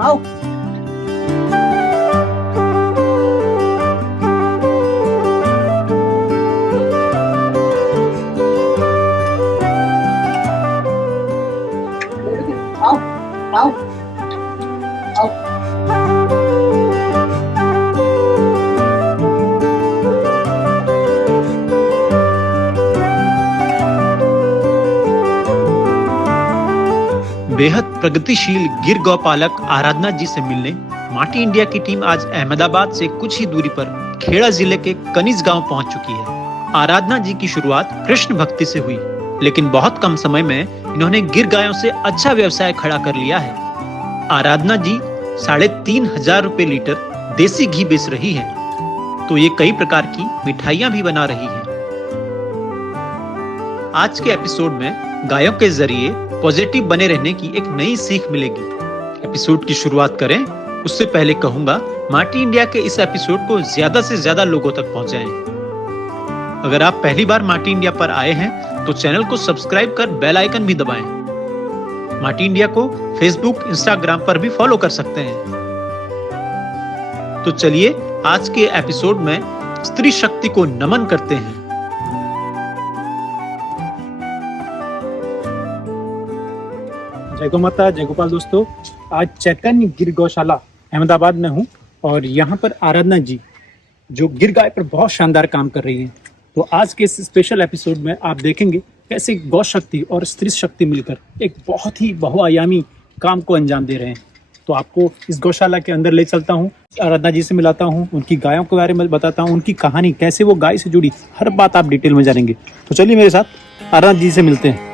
आओ। आओ आओ आओ। बेहद प्रगतिशील गिर गौपालक आराधना जी से मिलने माटी इंडिया की टीम आज अहमदाबाद से कुछ ही दूरी पर खेड़ा जिले के कनिज गांव पहुंच चुकी है। आराधना जी की शुरुआत कृष्ण भक्ति से हुई, लेकिन बहुत कम समय में इन्होंने गिर गायों से अच्छा व्यवसाय खड़ा कर लिया है। आराधना जी 3,500 रुपए लीटर देसी घी बेच रही है, तो ये कई प्रकार की मिठाइयां भी बना रही है। आज के एपिसोड में गायों के जरिए पॉजिटिव बने रहने की एक नई सीख मिलेगी। एपिसोड की शुरुआत करें उससे पहले कहूंगा, माटी इंडिया के इस एपिसोड को ज्यादा से ज्यादा लोगों तक पहुंचाएं। अगर आप पहली बार माटी इंडिया पर आए हैं तो चैनल को सब्सक्राइब कर बेल आइकन भी दबाएं। माटी इंडिया को फेसबुक, इंस्टाग्राम पर भी फॉलो कर सकते हैं। तो चलिए आज के एपिसोड में स्त्री शक्ति को नमन करते हैं। जय गौ माता, जय गोपाल। दोस्तों, आज चैतन्य गिर गौशाला अहमदाबाद में हूँ और यहाँ पर आराधना जी जो गिर गाय पर बहुत शानदार काम कर रही हैं। तो आज के इस स्पेशल एपिसोड में आप देखेंगे कैसे गौ शक्ति और स्त्री शक्ति मिलकर एक बहुत ही बहुआयामी काम को अंजाम दे रहे हैं। तो आपको इस गौशाला के अंदर ले चलता हूँ, आराधना जी से मिलाता हूँ, उनकी गायों के बारे में बताता हूँ, उनकी कहानी कैसे वो गाय से जुड़ी हर बात आप डिटेल में जानेंगे। तो चलिए मेरे साथ आराधना जी से मिलते हैं।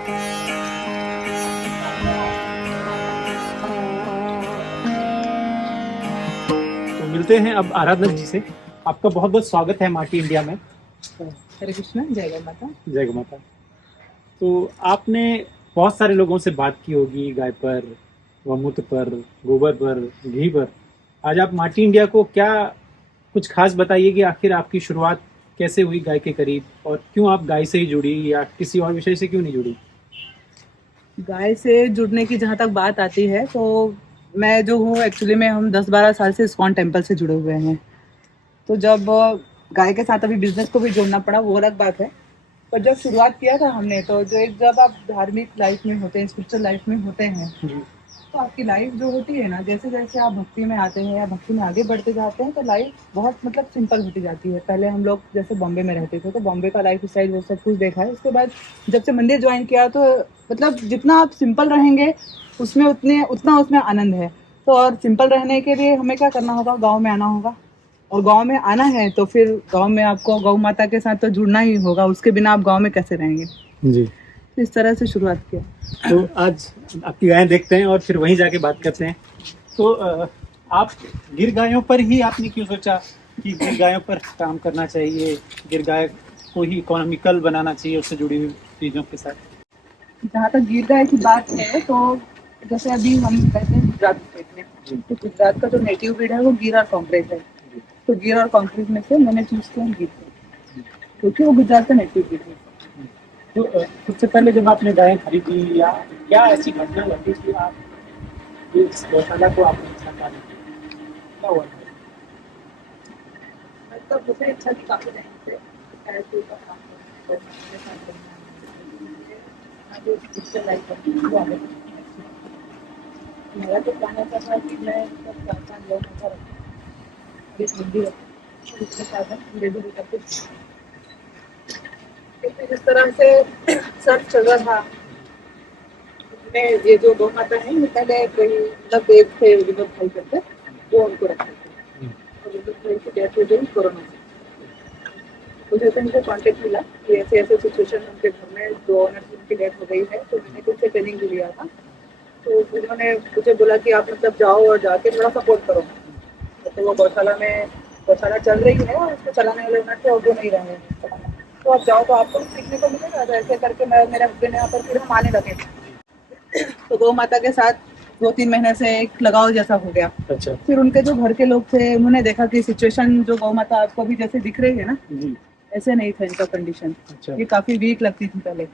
मिलते हैं अब आराधना जी से। आपका बहुत बहुत स्वागत है माटी इंडिया में। हरे कृष्ण, जय गौ माता। जय गौ माता। तो आपने बहुत सारे लोगों से बात की होगी गाय पर, गौमूत्र पर, गोबर पर, घी पर। आज आप माटी इंडिया को क्या कुछ खास बताइए कि आखिर आपकी शुरुआत कैसे हुई गाय के करीब, और क्यों आप गाय से ही जुड़ी या किसी और विषय से क्यों नहीं जुड़ी? गाय से जुड़ने की जहाँ तक बात आती है तो मैं जो हूँ एक्चुअली में हम 10-12 साल से इस्कॉन टेम्पल से जुड़े हुए हैं। तो जब गाय के साथ अभी बिजनेस को भी जोड़ना पड़ा वो अलग बात है, पर जब शुरुआत किया था हमने तो जब आप धार्मिक लाइफ में होते हैं, स्पिरिचुअल लाइफ में होते हैं, तो आपकी लाइफ जो होती है ना, जैसे जैसे आप भक्ति में आते हैं या भक्ति में आगे बढ़ते जाते हैं तो लाइफ बहुत मतलब सिंपल होती जाती है। पहले हम लोग जैसे बॉम्बे में रहते थे तो बॉम्बे का लाइफ स्टाइल वो सब कुछ देखा है। उसके बाद जब से मंदिर ज्वाइन किया तो मतलब जितना आप सिंपल रहेंगे उसमें उतना उसमें आनंद है। तो और सिंपल रहने के लिए हमें क्या करना होगा, गाँव में आना होगा, और गांव में आना है तो फिर गांव में आपको गौ माता के साथ तो जुड़ना ही होगा, उसके बिना आप गांव में कैसे रहेंगे जी। तो इस तरह से शुरुआत किया। तो आज आपकी गायें देखते हैं और फिर वहीं जाके बात करते हैं। तो आप गिर गायों पर ही आपने क्यों सोचा कि गिर गायों पर काम करना चाहिए, गिर गाय को ही इकोनॉमिकल बनाना चाहिए उससे जुड़ी हुई चीज़ों के साथ? जहाँ तक गिर गाय की बात है तो जैसे अभी हम रहते हैं गुजरात स्टेट में, तो गुजरात का जो नेटिव ब्रीड है वो गिर और कॉन्क्रीट है। तो गिर और कॉन्क्रीट में से मैंने चूज किया गिर को, क्योंकि वो गुजरात का नेटिव ब्रीड है। तो सबसे पहले जब आपने गायें खरीदी या क्या ऐसी घटना घटी कि आप इस गौशाला को आपने संभाला, क्या हुआ? मतलब मुझे अच्छा भी काफी टाइम से ऐसे का काम करना। मेरा तो प्लान ऐसा था कि मैं सब 4-5 लोग ऐसा रखूँ, एक मंदिर रखूँ, उसके साथ डिलीवरी करके जिस तरह से सब चल रहा था उसमें ये जो गौ माता है ये पहले कोई मतलब देव थे विनोद भाई करके, वो उनको रखते थे। और विनोद भाई की डेथ हो गई कोरोना से। मुझे तो उनसे कॉन्टेक्ट मिला कि ऐसे ऐसे सिचुएशन उनके घर में 2 ऑनर्स उनकी डेथ हो गई है, तो मैंने कुछ से ट्रेनिंग भी लिया था। तो उन्होंने मुझे बोला कि आप मतलब जाओ और जाके थोड़ा सपोर्ट करो। तो वो गौशाला चल रही है और उसको चलाने वाले ओनर थे और वो नहीं रहे हैं, तो आप जाओ तो आपको सीखने को मिलेगा। तो ऐसे करके मैं मेरे हस्बैंड यहाँ पर फिर हम आने लगे। तो गौ माता के साथ 2-3 महीने से एक लगाव जैसा हो गया। अच्छा। फिर उनके जो घर के लोग थे उन्होंने देखा कि सिचुएशन जो गौ माता आपको अभी जैसे दिख रही है ना, ऐसे नहीं था इनका कंडीशन। अच्छा। ये काफी वीक लगती थी पहले।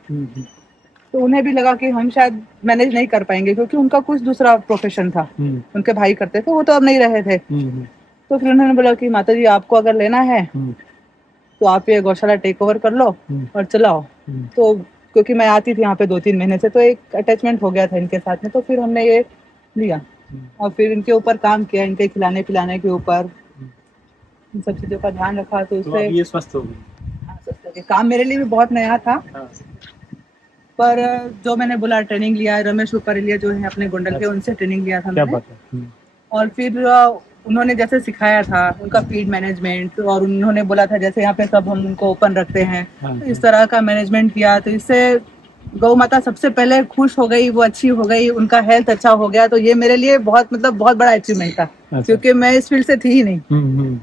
तो उन्हें भी लगा कि हम शायद मैनेज नहीं कर पाएंगे, क्योंकि उनका कुछ दूसरा प्रोफेशन था, उनके भाई करते थे, वो तो अब नहीं रहे थे। तो फिर उन्होंने बोला कि माता जी आपको अगर लेना है तो आप ये गौशाला टेक ओवर कर लो और चलाओ। तो क्योंकि मैं आती थी यहाँ पे 2-3 महीने से, तो एक अटैचमेंट हो गया था इनके साथ में, तो फिर हमने ये लिया और फिर इनके ऊपर काम किया, इनके खिलाने पिलाने के ऊपर इन सब चीजों का ध्यान रखा। तो तो उससे अब ये स्वस्थ हो गए। हाँ, स्वस्थ हो गए। काम मेरे लिए भी बहुत नया था, हाँ। पर जो मैंने बोला ट्रेनिंग लिया, रमेश उपरलिया जो है अपने गोंडल के, उनसे ट्रेनिंग लिया था क्या मैंने। बात है। और फिर उन्होंने जैसे सिखाया था उनका फीड मैनेजमेंट, और उन्होंने बोला था जैसे यहाँ पे सब हम उनको ओपन रखते हैं, तो इस तरह का मैनेजमेंट किया। तो इससे गौ माता सबसे पहले खुश हो गई, वो अच्छी हो गई, उनका हेल्थ अच्छा हो गया। तो ये मेरे लिए बहुत मतलब बहुत बड़ा अचीवमेंट था, क्योंकि मैं इस फील्ड से थी ही नहीं।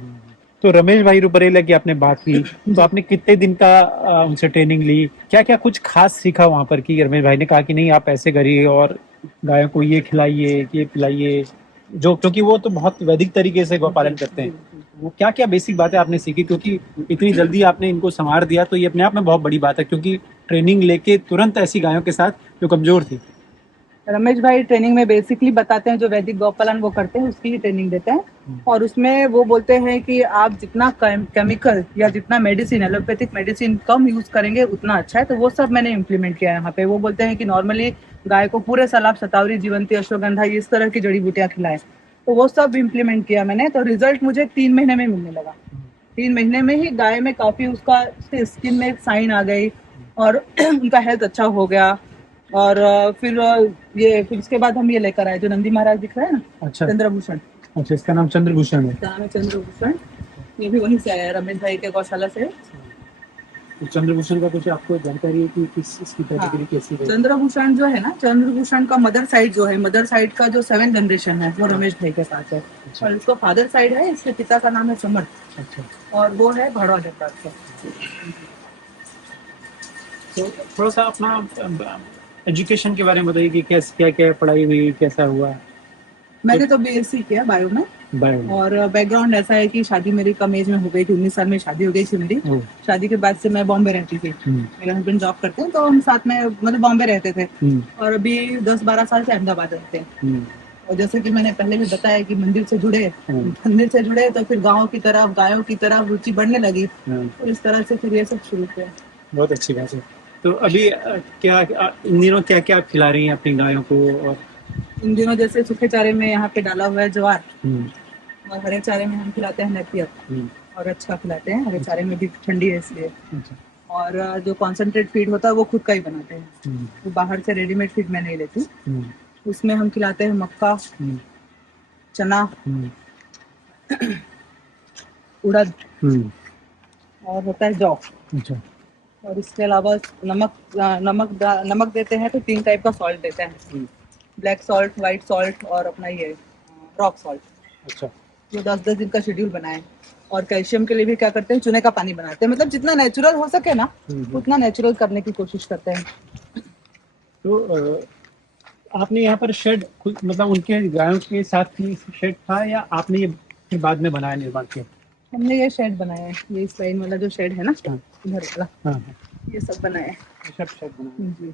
तो रमेश भाई रुपरेला की आपने बात की, तो आपने कितने दिन का उनसे ट्रेनिंग ली, क्या क्या कुछ खास सीखा वहां पर कि रमेश भाई ने कहा कि नहीं आप ऐसे करिए और गायों को ये खिलाइए ये पिलाइए, जो क्योंकि वो तो बहुत वैदिक तरीके से गौ पालन करते हैं, वो क्या क्या बेसिक बातें आपने सीखी, क्योंकि इतनी जल्दी आपने इनको संवार दिया तो ये अपने आप में बहुत बड़ी बात है, क्योंकि ट्रेनिंग लेके तुरंत ऐसी गायों के साथ जो कमजोर थी। रमेश भाई ट्रेनिंग में बेसिकली बताते हैं जो वैदिक गौपालन वो करते हैं उसकी ही ट्रेनिंग देते हैं, और उसमें वो बोलते हैं कि आप जितना केमिकल या जितना मेडिसिन, एलोपैथिक मेडिसिन कम यूज करेंगे उतना अच्छा है। तो वो सब मैंने इम्प्लीमेंट किया यहाँ पे। वो बोलते हैं कि नॉर्मली गाय को पूरे साल आप शतावरी, जीवंती, अश्वगंधा इस तरह की जड़ी बूटियां खिलाएं, तो वो सब इम्प्लीमेंट किया मैंने। तो रिजल्ट मुझे 3 महीने में मिलने लगा। 3 महीने में ही गाय में काफी उसका स्किन में साइन आ गई और उनका हेल्थ अच्छा हो गया। और फिर इसके बाद हम ये लेकर आए जो नंदी महाराज दिख रहा है ना, अच्छा चंद्रभूषण। अच्छा, इसका नाम चंद्रभूषण है। इसका नाम है चंद्रभूषण। ये भी वहीं से आया है, रमेश भाई के गौशाला से। तो चंद्रभूषण का कुछ आपको जानकारी है कि किस इसकी कैटेगरी कैसी है? चंद्रभूषण जो है ना, चंद्रभूषण का मदर साइड जो है, मदर साइड का जो 7th जनरेशन है वो रमेश भाई के पास है। और इसको फादर साइड है, इसके पिता का नाम है समर्थ। अच्छा। और वो है भड़वा देवता से। तो थोड़ा सा अपना एजुकेशन के बारे में बताइए कि कैसे क्या क्या पढ़ाई हुई, कैसा हुआ? मैंने तो बीएससी किया बायो में। बायो। और बैकग्राउंड ऐसा है कि शादी मेरी कम एज में हो गई थी, 19 साल में शादी हो गई थी मेरी। शादी के बाद से मैं बॉम्बे रहती थी, मेरे हस्बैंड जॉब करते हैं, तो हम साथ में मतलब बॉम्बे रहते थे। और अभी 10-12 साल से अहमदाबाद रहते हैं। और जैसे कि मैंने पहले भी बताया कि मंदिर से जुड़े तो फिर गाँव की तरफ, गायों की तरफ रुचि बढ़ने लगी। तो इस तरह से फिर ये सब शुरू किया। बहुत अच्छी बात है। तो अभी क्या इन दिनों क्या क्या खिला रही हैं अपनी गायों को? और इन दिनों जैसे सूखे चारे में यहाँ पे डाला हुआ है ज्वार, और हरे चारे में हम खिलाते हैं नेपियर, और अच्छा खिलाते हैं। हरे चारे में भी ठंडी है इसलिए। और जो कॉन्सेंट्रेट फीड होता है वो खुद का ही बनाते हैं, वो बाहर से रेडीमेड फीड मैं नहीं लेती। उसमें हम खिलाते हैं मक्का, चना, उड़द, और होता है जौ। और इसके अलावा नमक देते हैं तो 3 टाइप का सॉल्ट देते हैं, ब्लैक सॉल्ट, व्हाइट सॉल्ट, और अपना ये रॉक सॉल्ट। अच्छा। जो 10-10 दिन का शेड्यूल बनाए। और कैल्शियम के लिए भी क्या करते हैं, चूने का पानी बनाते हैं। मतलब जितना नेचुरल हो सके ना उतना नेचुरल करने की कोशिश करते हैं। तो आपने यहाँ पर शेड मतलब उनके गायों के साथ ही शेड था, या आपने ये फिर बाद में बनाया, निर्माण किया? हमने ये शेड बनाया है, ये इस लाइन वाला जो शेड है ना, इधर वाला, ये सब बनाया है। सब शेड बनाया जी।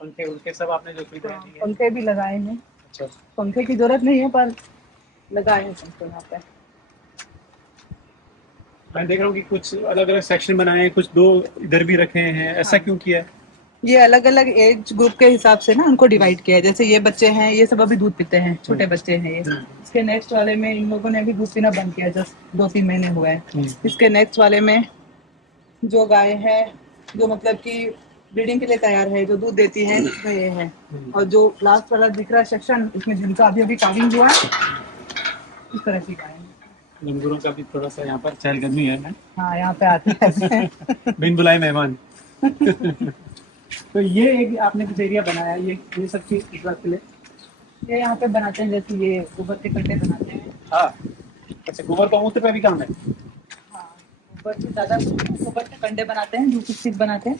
उनके सब आपने जो सुविधाएं दी हैं? पंखे भी लगाए हैं। अच्छा। पंखे की जरूरत नहीं है पर लगाए हैं पंखे यहाँ पे। मैं देख रहा हूँ कि कुछ अलग अलग सेक्शन बनाए हैं, कुछ 2 इधर भी रखे हैं, ऐसा क्यों किया है? ये अलग अलग एज ग्रुप के हिसाब से ना उनको डिवाइड किया है। जैसे ये बच्चे हैं, ये सब अभी दूध पीते हैं, छोटे बच्चे हैं ये। इसके नेक्स्ट वाले में इन लोगों ने अभी दूध पीना बंद किया, जस्ट 2-3 महीने हुए हैं। इसके नेक्स्ट वाले में जो गाय है जो मतलब कि ब्रीडिंग के लिए तैयार है, जो दूध देती है, इसमें ये है। और जो लास्ट वाला दिख रहा है सेक्शन, इसमें जिनका अभी अभी काविंग हुआ है, इस तरह की गाय है। लंगूरों का भी थोड़ा सा यहाँ पर चहलकदमी है ना? हाँ, यहाँ पे आते हैं बिन बुलाए मेहमान। तो ये एक आपने कुछ एरिया बनाया, ये सब चीज इस बात के लिए ये यहाँ पे बनाते हैं, जैसे ये गोबर के कंडे बनाते हैं। हाँ। अच्छा, गोबर का मूत्र पे भी काम है? हाँ, गोबर के कंडे बनाते हैं, जूट स्टिक बनाते हैं।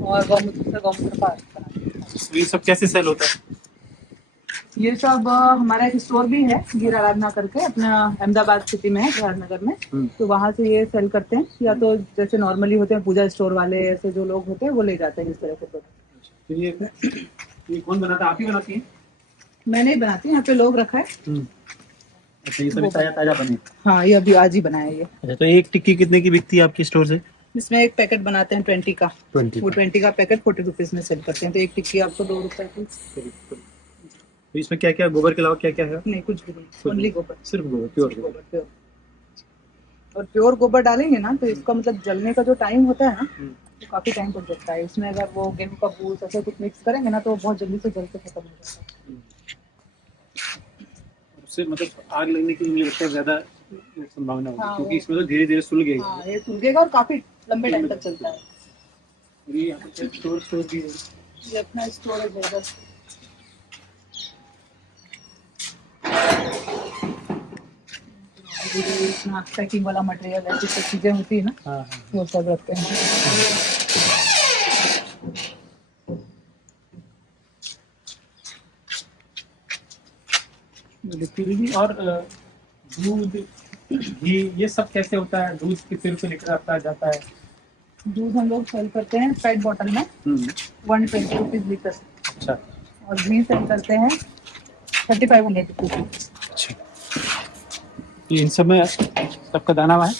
और गौमूत्र से गौमूत्र पाउडर बनाते हैं। ये सब कैसे सेल होता है? ये सब हमारा एक स्टोर भी है गिर आराधना करके, अपना अहमदाबाद सिटी में है, बिहारनगर में। तो वहां से ये सेल करते हैं, या तो जैसे नॉर्मली होते हैं पूजा स्टोर वाले, ऐसे जो लोग होते हैं वो ले जाते हैं इस तरह से प्रोडक्ट। तो ये कौन बनाता है? आप ही बनाती हैं? मैं नहीं बनाती, यहाँ पे लोग रखा है। अच्छा, ये सभी ताजा ताजा बने? हाँ, ये अभी आज ही बनाया ये। अच्छा, तो एक टिक्की कितने की बिकती है आपकी स्टोर से? इसमें एक पैकेट बनाते हैं 20 का। 20 वो 20 का पैकेट 40 रुपीज में सेल करते हैं, तो एक टिक्की आपको 2 रुपए की। तो इसमें क्या क्या, गोबर के अलावा क्या क्या है? नहीं, कुछ भी नहीं, ओनली गोबर। सिर्फ गोबर, प्योर गोबर, प्योर। और प्योर गोबर डालेंगे ना तो इसका मतलब जलने का जो टाइम होता है ना, तो काफी टाइम तक जलता है। इसमें अगर वो गेहूं का भूस ऐसे कुछ मिक्स करेंगे ना तो बहुत जल्दी से जल के खत्म हो जाता है। उससे मतलब आग लगने की मुझे लगता है ज्यादा संभावना होगी, हाँ, क्योंकि इसमें तो धीरे धीरे सुलगेगा। हाँ, ये सूखेगा और काफी लंबे टाइम तक चलता है। और ये यहाँ पे स्टोर भी है। ये अपना स्टोरेज है बस। अपना पैकिंग वाला मटेरियल ऐसी सब चीजें होती है ना, हाँ हाँ। वो सब रखते हैं। दीदी, और दूध, घी, ये सब कैसे होता है? दूध कितने रुपए लीटर आता जाता है? दूध हम लोग सेल करते हैं पेट बॉटल में 120 रुपीज लीटर। अच्छा और घी सेल करते हैं 3500 रुपीज। अच्छा, ये इन सब में सबका दाना हुआ है?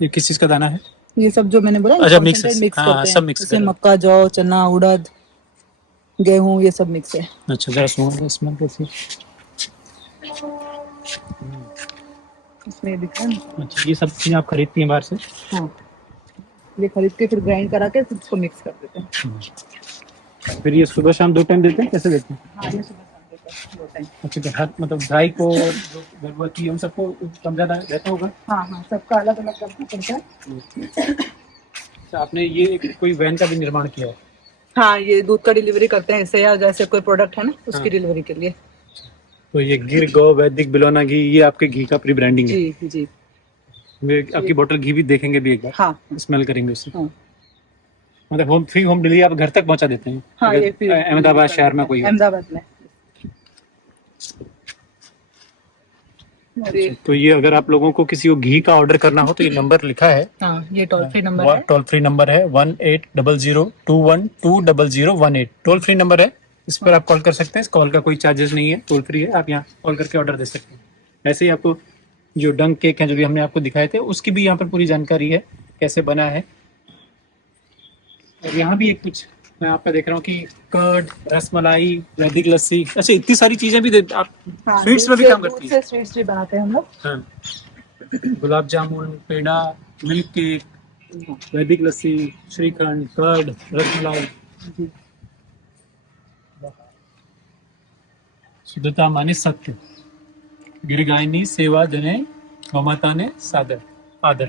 ये किस चीज का दाना है? ये सब जो मैंने बोला, अच्छा, मिक्स है। मिक्स हाँ, करते सब हैं, मिक्स जैसे कर। मक्का, जौ, चना, उड़द, गेहूं, ये सब मिक्स है। अच्छा, जरा सुनो स्मेल कैसी। इसमें दिख रहा है ना? अच्छा, ये सब चीज़ आप खरीदती हैं बाहर से? हाँ, ये खरीद के फिर ग्राइंड करा के फिर उसको मिक्स कर देते हैं। फिर ये सुबह शाम 2 टाइम देते हैं, कैसे देते हैं? हाँ, ये सुबह शाम देते हैं 2 टाइम। अच्छा, तो हर मतलब ड्राई को जो गर्भवती है उन सबको कम ज़्यादा रहता होगा? हाँ हाँ, सबका अलग अलग करना पड़ता है। अच्छा, आपने ये एक कोई वैन का भी निर्माण किया है? हाँ, ये दूध का डिलीवरी करते हैं इससे, या जैसे कोई प्रोडक्ट है ना उसकी हाँ। डिलीवरी के लिए। तो ये गिर गौ वैदिक बिलोना घी, ये आपके घी का प्री ब्रांडिंग है? जी जी। आपकी बोतल घी भी देखेंगे भी एक बार? हाँ स्मेल करेंगे उससे। हाँ मतलब होम डिलीवरी आप घर तक पहुंचा देते हैं? हाँ, ये फिर अहमदाबाद शहर में कोई है? अहमदाबाद में। और ये तो ये अगर आप लोगों को किसी को घी का ऑर्डर करना हो तो ये नंबर लिखा है, हाँ, ये टोल फ्री नंबर है। टोल फ्री नंबर है 180021220018, टोल फ्री नंबर है। इस पर आप कॉल कर सकते हैं। इस कॉल का कोई चार्जेस नहीं है, टोल फ्री है। आप यहाँ कॉल करके ऑर्डर दे सकते हैं। ऐसे ही आपको जो डंक केक है जो भी हमने आपको दिखाए थे उसकी भी यहाँ पर पूरी जानकारी है, कैसे बना है। और यहाँ भी एक कुछ मैं आपका देख रहा हूँ कि कर्ड, रसमलाई, वैदिक लस्सी, अच्छा इतनी सारी चीजें भी आप हाँ, स्वीट्स में भी काम करती हैं? स्वीट्स भी बनाते हैं हम लोग। हाँ, गुलाब जामुन, पेड़ा, मिल्क केक, वैदिक लस्सी, श्रीखंड, कर्ड, रसमलाई। शुद्धता माने सत्य, गिरगायनी सेवा जने गौमाता ने सादर आदर।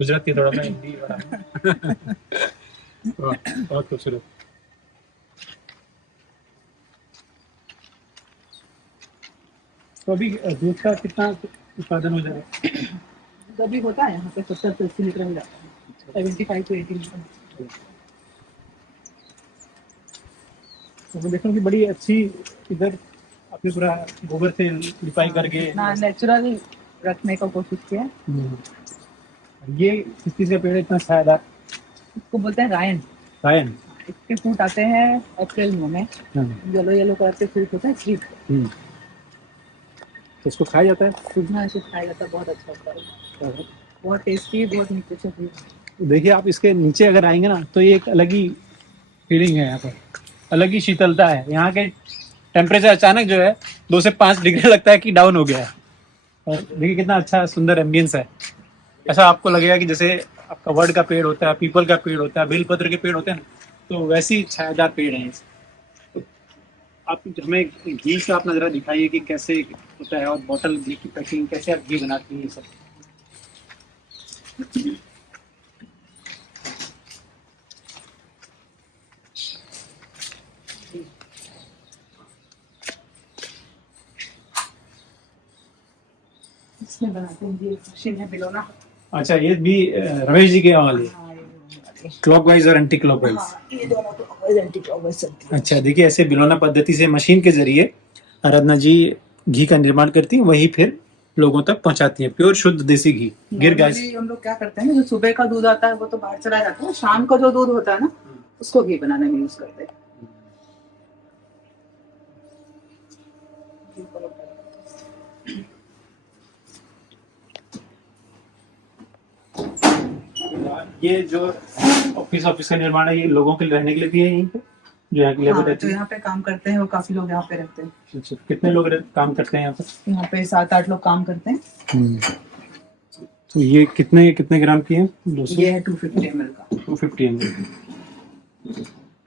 गुजराती थोड़ा सा हिंदी वाला। वाह, बहुत खूबसूरत। तो अभी दूध का कितना उत्पादन हो जाएगा? तो अभी होता है यहाँ पे 70 से 80 लीटर हो जाता है, 75 to 80 लीटर। तो मैं देख रहा हूँ कि बड़ी अच्छी इधर आपने पूरा गोबर से लिपाई करके ना नेचुरल रखने का कोशिश किया है। ये किस चीज का पेड़ है इतना छायादार? इसको बोलते हैं रायन। रायन। इसके फूट आते हैं अप्रैल में। येलो येलो कलर के फूट होते हैं, स्वीट। तो इसको खाया जाता है? सूखना इसको खाया जाता है, बहुत अच्छा होता है, बहुत टेस्टी, बहुत मीठे से। देखिए आप इसके नीचे अगर आएंगे ना तो ये एक अलग ही फीलिंग है, यहाँ पर अलग ही शीतलता है। यहाँ के टेम्परेचर अचानक जो है 2 से 5 डिग्री लगता है कि डाउन हो गया है। और देखिए कितना अच्छा सुंदर एम्बियंस है। ऐसा आपको लगेगा कि जैसे आपका वर्ड का पेड़ होता है, पीपल का पेड़ होता है, बेलपत्र के पेड़ होते हैं ना, तो वैसी छायादार पेड़ हैं। तो आप हमें घी का आप नज़रा दिखाइए कि कैसे होता है, और बॉटल घी की पैकिंग कैसे आप घी बनाती हैं ये सब। इसमें बनाते हैं, ये मशीन है बिलोना। अच्छा, ये भी रमेश जी के यहाँ वाली हाँ, ये क्लॉकवाइज और एंटी क्लॉकवाइज। हाँ, ये दोनों तो always anti-clockwise चलती है। अच्छा, देखिए ऐसे बिलोना पद्धति से मशीन के जरिए आराधना जी घी का निर्माण करती हैं, वही फिर लोगों तक पहुंचाती हैं, प्योर शुद्ध देसी घी गिर गाय से। Normally हम लोग क्या करते हैं ना, जो सुबह का दूध आता है वो तो बाहर चला जाता है, शाम का जो दूध होता है ना उसको घी बनाने में यूज करते हैं। ये जो ऑफिस का निर्माण है, ये लोगों के रहने के लिए भी है यहीं पे, जो यहाँ की लेबर हाँ, रहती जो है? यहाँ पे काम करते हैं वो काफी लोग यहाँ पे रहते हैं। अच्छा, कितने लोग काम करते हैं यहाँ पर? यहाँ पे 7-8 लोग काम करते हैं। तो ये कितने कितने ग्राम की है? 200? ये है 250 ml का। 250 ml,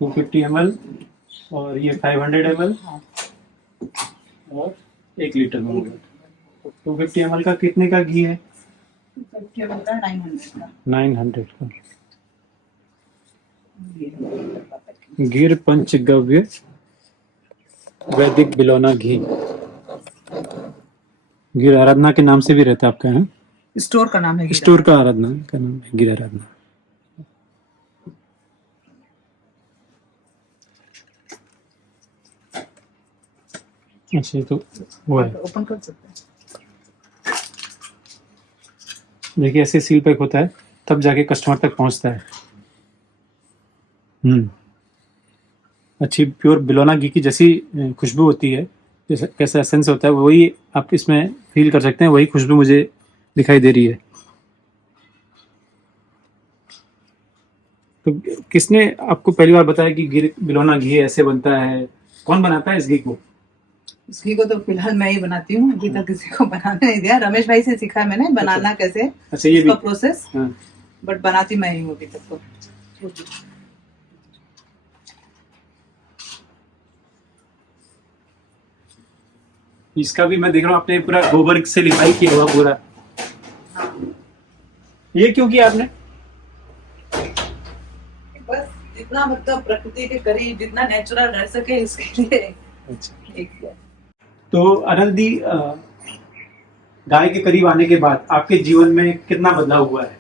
250 ml, और ये 500 ml हाँ, और 1 लीटर में हो गया। 250 ml का कितने का घी है? 250 ml का 900 का। 900 का। ये का पैकेट। गिर पंचगव्य वैदिक बिलोना घी, गिर आराधना के नाम से भी रहता है आपका, है? स्टोर का नाम है गिरा। स्टोर का आराधना का नाम है गिर आराधना। अच्छा, तो वो है, ओपन कर सकते हैं। देखिए ऐसे सील पैक होता है, तब जाके कस्टमर तक पहुंचता है। अच्छी प्योर बिलोना घी की जैसी खुशबू होती है, जैसा कैसा एसेंस होता है, वही आप इसमें फील कर सकते हैं, वही खुशबू मुझे दिखाई दे रही है। तो किसने आपको पहली बार बताया कि गिर बिलोना घी ऐसे बनता है? कौन बनाता है इस घी को? इस घी को तो फिलहाल मैं ही बनाती हूँ, अभी तक किसी को बनाने नहीं दिया। रमेश भाई से सीखा है मैंने बनाना कैसे, अच्छा, ये भी इसका प्रोसेस, हाँ। बट बनाती मैं ही हूँ अभी तक तो। इसका भी मैं देख रहा हूँ आपने पूरा गोबर से लिपाई किया हुआ पूरा। ये क्यों किया आपने? बस जितना मतलब प्रकृति के करीब, जितना नेचुरल रह सके इसके लिए अच्छा, एक किया। तो अनंत दी, गाय के करीब आने के बाद आपके जीवन में कितना बदलाव हुआ है?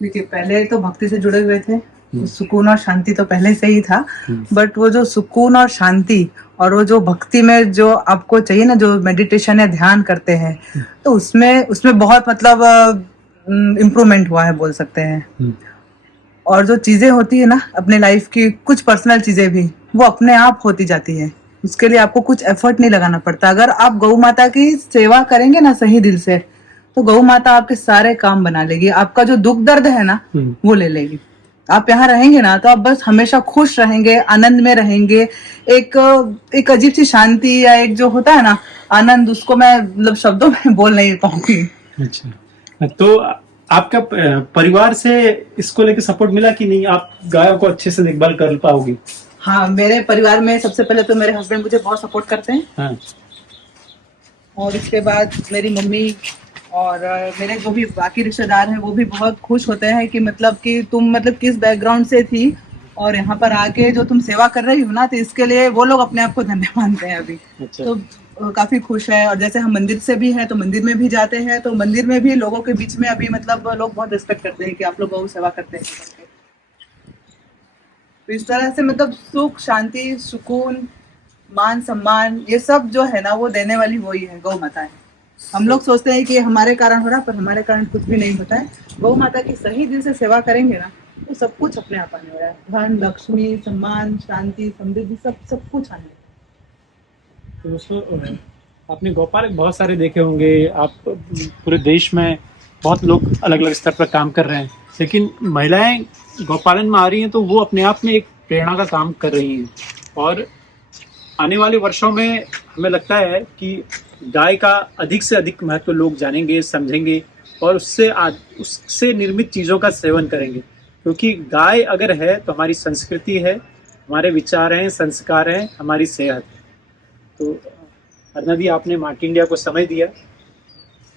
देखिए, पहले तो भक्ति से जुड़े हुए थे, तो सुकून और शांति तो पहले से ही था, बट वो जो सुकून और शांति और वो जो भक्ति में जो आपको चाहिए ना, जो मेडिटेशन या ध्यान करते हैं, तो उसमें बहुत मतलब इम्प्रूवमेंट हुआ है बोल सकते हैं। और जो चीजें होती है ना अपने लाइफ की, कुछ पर्सनल चीजें भी, वो अपने आप होती जाती है। उसके लिए आपको कुछ एफर्ट नहीं लगाना पड़ता। अगर आप गौ माता की सेवा करेंगे ना सही दिल से, तो गौ माता आपके सारे काम बना लेगी। आपका जो दुख दर्द है ना वो ले लेगी। आप यहाँ रहेंगे ना तो आप बस हमेशा खुश रहेंगे, आनंद में रहेंगे। एक अजीब सी शांति या एक जो होता है ना आनंद, उसको मैं मतलब शब्दों में बोल नहीं पाऊंगी। अच्छा, तो आपका परिवार से इसको लेकर सपोर्ट मिला कि नहीं? आप गायों को अच्छे से देखभाल कर पाओगी? हाँ, मेरे परिवार में सबसे पहले तो मेरे हस्बैंड मुझे बहुत सपोर्ट करते हैं। हाँ। और इसके बाद मेरी मम्मी और मेरे जो भी बाकी रिश्तेदार हैं वो भी बहुत खुश होते हैं कि मतलब कि तुम मतलब किस बैकग्राउंड से थी और यहाँ पर आके जो तुम सेवा कर रही हो ना, तो इसके लिए वो लोग अपने आप को धन्य मानते हैं अभी। अच्छा। तो काफी खुश है। और जैसे हम मंदिर से भी हैं तो मंदिर में भी जाते हैं, तो मंदिर में भी लोगों के बीच में अभी मतलब लोग बहुत रिस्पेक्ट करते हैं कि आप लोग गौ सेवा करते हैं। तो इस तरह से मतलब सुख, शांति, सुकून, मान सम्मान, ये सब जो है ना वो देने वाली वही है, गौ माता है। हम लोग सोचते हैं कि हमारे कारण हो रहा, पर हमारे कारण कुछ भी नहीं होता है। गौ माता की सही दिल से सेवा करेंगे ना तो सब कुछ अपने आप आने वाला है। धन, लक्ष्मी, सम्मान, शांति, समृद्धि, सब कुछ आने वाला है। तो दोस्तों, आपने गौपालक बहुत सारे देखे होंगे, आप पूरे देश में बहुत लोग अलग अलग स्तर पर काम कर रहे हैं, लेकिन महिलाएं गौपालन में आ रही हैं तो वो अपने आप में एक प्रेरणा का काम कर रही हैं। और आने वाले वर्षों में हमें लगता है कि गाय का अधिक से अधिक महत्व लोग जानेंगे, समझेंगे और उससे निर्मित चीज़ों का सेवन करेंगे। क्योंकि गाय अगर है तो हमारी संस्कृति है, हमारे विचार हैं, संस्कार हैं, हमारी सेहत है। तो अरुणा दी, आपने माटी इंडिया को समय दिया,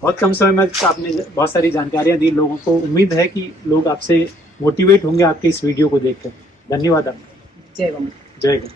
बहुत कम समय में आपने बहुत सारी जानकारियां दी लोगों को। उम्मीद है कि लोग आपसे मोटिवेट होंगे आपके इस वीडियो को देखकर। धन्यवाद आपका। जय गौ। जय गौ।